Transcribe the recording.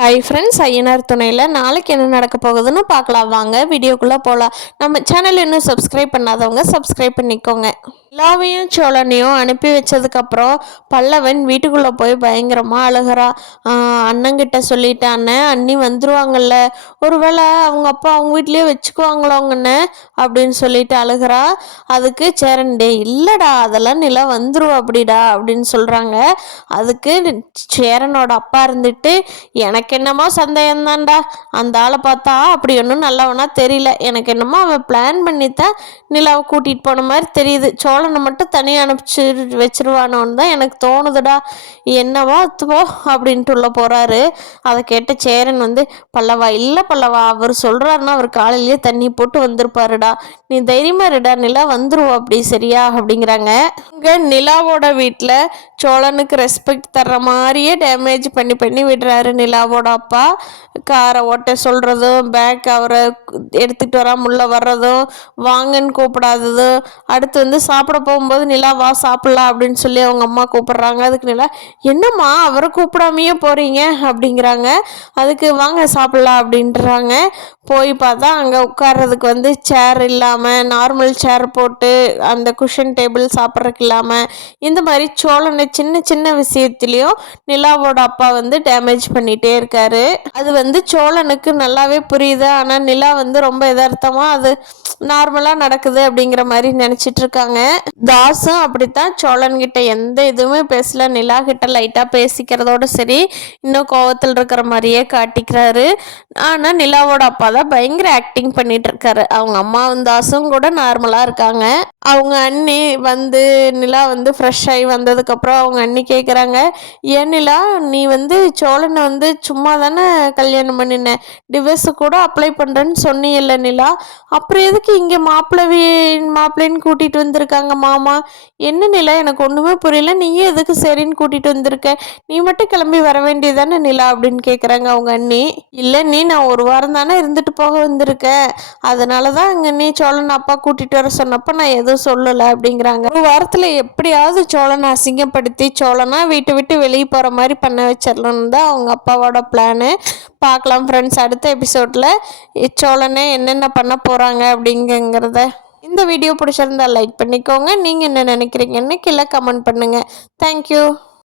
Hi friends, Ayyanar துணையில் நாளைக்கு என்ன நடக்க போகுதுன்னு பார்க்கலாம். வாங்க வீடியோக்குள்ளே போகலாம். நம்ம சேனல் இன்னும் சப்ஸ்கிரைப் பண்ணாதவங்க சப்ஸ்கிரைப் பண்ணிக்கோங்க. நிலாவையும் சோழனையும் அனுப்பி வச்சதுக்கப்புறம் பல்லவன் வீட்டுக்குள்ளே போய் பயங்கரமாக அழுகிறா. அண்ணங்கிட்ட சொல்லிட்டு, அண்ணன் அண்ணி வந்துருவாங்கல்ல, ஒருவேளை அவங்க அப்பா அவங்க வீட்லேயே வச்சுக்குவாங்களோ அவங்கன்னு அப்படின்னு சொல்லிட்டு அழுகிறா. அதுக்கு சேரன், டே இல்லைடா, அதெல்லாம் நிலா வந்துருவா அப்படிடா அப்படின்னு சொல்கிறாங்க. அதுக்கு சேரனோட அப்பா இருந்துட்டு, எனக்கு என்னமோ சந்தேகம்தான்டா, அந்த ஆளை பார்த்தா அப்படி ஒன்றும் நல்லவனா தெரியல, எனக்கு என்னமோ அவன் பிளான் பண்ணித்தான் நிலாவை கூட்டிகிட்டு போன மாதிரி தெரியுது, சோழனை மட்டும் தனியாக அனுப்பிச்சு வச்சிருவானோன்னு தான் எனக்கு தோணுதுடா, என்னவோ போ அப்படின்ட்டு உள்ள போகிறாரு. அதை கேட்ட சேரன் பல்லவா, இல்லை பல்லவா, அவர் சொல்கிறாருன்னா அவர் காலையிலேயே தண்ணி போட்டு வந்திருப்பாருடா, நீ தைரியமா இருடா, நிலா வந்துருவோம் அப்படி சரியா அப்படிங்கிறாங்க. இங்கே நிலாவோட வீட்டில் சோழனுக்கு ரெஸ்பெக்ட் தர்ற மாதிரியே டேமேஜ் பண்ணி பண்ணி விடுறாரு நிலாவோட அப்பா. காரை ஓட்ட சொல்கிறதும், பேக் அவரை எடுத்துகிட்டு வராமல் உள்ள வர்றதும், வாங்கன்னு கூப்பிடாததும், அடுத்து சாப்பிட போகும்போது நிலா வா சாப்பிட்லாம் அப்படின்னு சொல்லி அவங்க அம்மா கூப்பிட்றாங்க. அதுக்கு நிலா, என்னம்மா அவரை கூப்பிடாமையே போகிறீங்க அப்படிங்கிறாங்க. அதுக்கு வாங்க சாப்பிட்லாம் அப்படின்றாங்க. போய் பார்த்தா அங்கே உட்கார்றதுக்கு சேர் இல்லாமல் நார்மல் சேர் போட்டு அந்த குஷன் டேபிள் சாப்பிட்றதுக்கு இல்லாமல், இந்த மாதிரி சோழனை சின்ன சின்ன விஷயத்துலேயும் நிலாவோட அப்பா டேமேஜ் பண்ணிகிட்டே இருக்காரு. அது சோழனுக்கு நல்லாவே புரியுது. ஆனால் நிலா ரொம்ப யதார்த்தமாக அது நார்மலாக நடக்குது அப்படிங்கிற மாதிரி நினச்சிட்டு இருக்காங்க. தாஸும் அப்படித்தான் சோழன்கிட்ட எந்த இதுவுமே பேசல, நிலா கிட்ட லைட்டாக பேசிக்கிறதோட சரி, இன்னும் கோவத்தில் இருக்கிற மாதிரியே காட்டிக்கிறாரு. ஆனால் நிலாவோட அப்பா தான் பயங்கர ஆக்டிங் பண்ணிட்டு இருக்காரு. அவங்க அம்மாவும் தாஸும் கூட நார்மலாக இருக்காங்க. அவங்க அண்ணி நிலா ஃப்ரெஷ் ஆகி வந்ததுக்கப்புறம் அவங்க அண்ணி கேட்குறாங்க, ஏன் நிலா, நீ சோழனை சும்மா தானே கல்யாணம் பண்ணின, டிவோர்ஸு கூட அப்ளை பண்ணுறேன்னு சொன்னியல்ல நிலா, அப்புறம் எதுக்கு இங்கே மாப்பிள்ளைன்னு கூட்டிகிட்டு வந்திருக்காங்க மாமா, என்ன நிலா எனக்கு ஒன்றுமே புரியல, நீயே எதுக்கு சரின்னு கூட்டிகிட்டு வந்திருக்க, நீ மட்டும் கிளம்பி வர வேண்டியதானே நிலா அப்படின்னு கேட்குறாங்க அவங்க அண்ணி. இல்லை நீ, நான் ஒரு வாரம் தானே இருந்துட்டு போக வந்திருக்கேன், அதனால தான் அங்கே நீ சோழன் அப்பா கூட்டிகிட்டு வர சொன்னப்போ நான் எதுவும் சொல்லலை அப்படிங்கிறாங்க. ஒரு வாரத்தில் எப்படியாவது சோழனை அசிங்கப்படுத்தி சோழனா வீட்டை விட்டு வெளியே போகிற மாதிரி பண்ண வச்சிடலான்னு தான் அவங்க அப்பாவோட பிளானு. பார்க்கலாம் ஃப்ரெண்ட்ஸ், அடுத்த எபிசோடில் சோழனை என்னென்ன பண்ண போகிறாங்க அப்படிங்கிறத. இந்த வீடியோ பிடிச்சிருந்தா லைக் பண்ணிக்கோங்க. நீங்கள் என்ன நினைக்கிறீங்கன்னு கீழே கமெண்ட் பண்ணுங்கள். தேங்க்யூ.